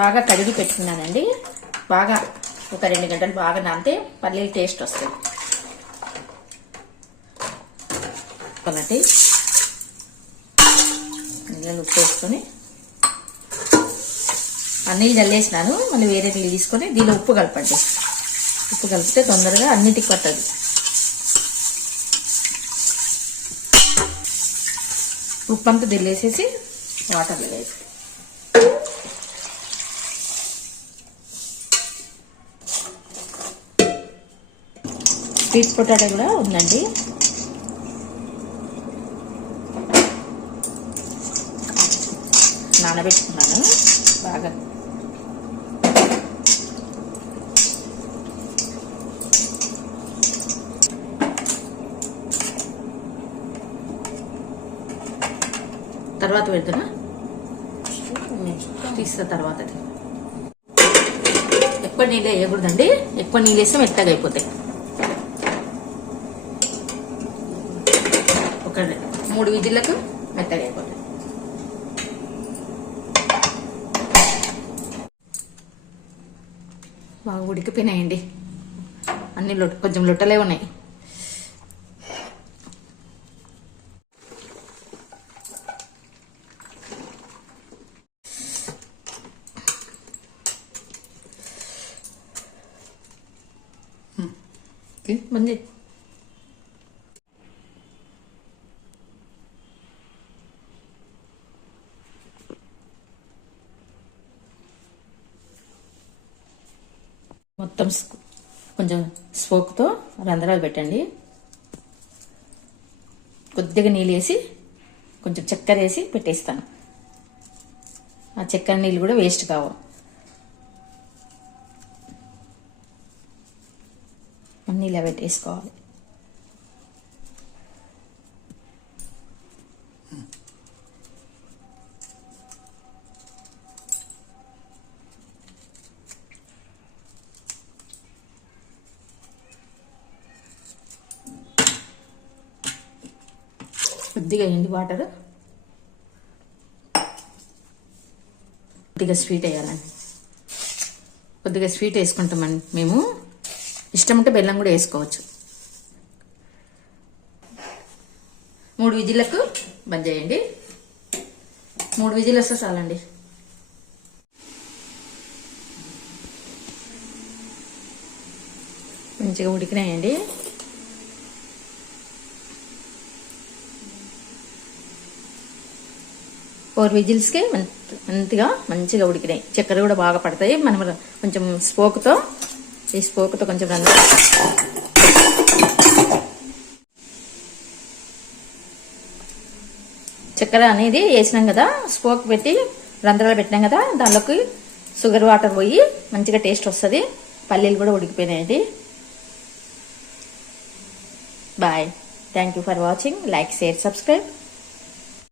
బాగా కడిగి పెట్టుకున్నానండి. బాగా ఒక 2 గంటలు బాగా నానితే పల్లీలు టేస్ట్ వస్తుంది. ఒకటి నీళ్ళు ఉప్పు వేసుకొని ఆ నీళ్ళు చల్లేసినాను. మళ్ళీ వేరే నీళ్ళు తీసుకొని దీనిలో ఉప్పు కలపండి. ఉప్పు కలిపితే తొందరగా అన్నిటికి పట్టదు. ఉప్పు అంతా దిల్లేసేసి వాటర్లో వేసి స్వీట్ పొటాటో కూడా ఉందండి. నానబెట్టుకున్నాను బాగా. తర్వాత పెడుతున్నా తీసిన తర్వాత ఎక్కువ నీళ్ళు వేయకూడదండి. ఎక్కువ నీళ్ళు వేస్తే మెత్తగా అయిపోతాయి. ఒక 3 విజిల్లకు మెత్తగా అయిపోతాయి. బాగా ఉడికిపోయినాయండి. అన్ని కొంచెం లొట్టలే ఉన్నాయి. మంచి మొత్తం కొంచెం స్పోక్తో రంధ్రాలు పెట్టండి. కొద్దిగా నీళ్ళు వేసి కొంచెం చక్కెర వేసి పెట్టేస్తాను. ఆ చక్కెర నీళ్ళు కూడా వేస్ట్ కావు. అన్నీ ఇలా పెట్టేసుకోవాలి. కొద్దిగా ఎండి వాటర్, కొద్దిగా స్వీట్ వేయాలండి. కొద్దిగా స్వీట్ వేసుకుంటామండి మేము. ఇష్టం ఉంటే బెల్లం కూడా వేసుకోవచ్చు. 3 విజిల్లకు బంద్ చేయండి. 3 విజిల్ వస్తే చాలండి. మంచిగా ఉడికినాయండి. ఫోర్ విజిల్స్కి మంచిగా ఉడికినాయి. చక్కెర కూడా బాగా పడతాయి. మనం కొంచెం స్పోక్తో కొంచెం చక్కెర అనేది వేసినాం కదా, స్పోక్ పెట్టి రంధ్రాలు పెట్టినాం కదా, దానిలోకి షుగర్ వాటర్ పోయి మంచిగా టేస్ట్ వస్తుంది. పల్లీలు కూడా ఉడికిపోయినాయండి. Bye. Thank you for watching. Like, share, subscribe.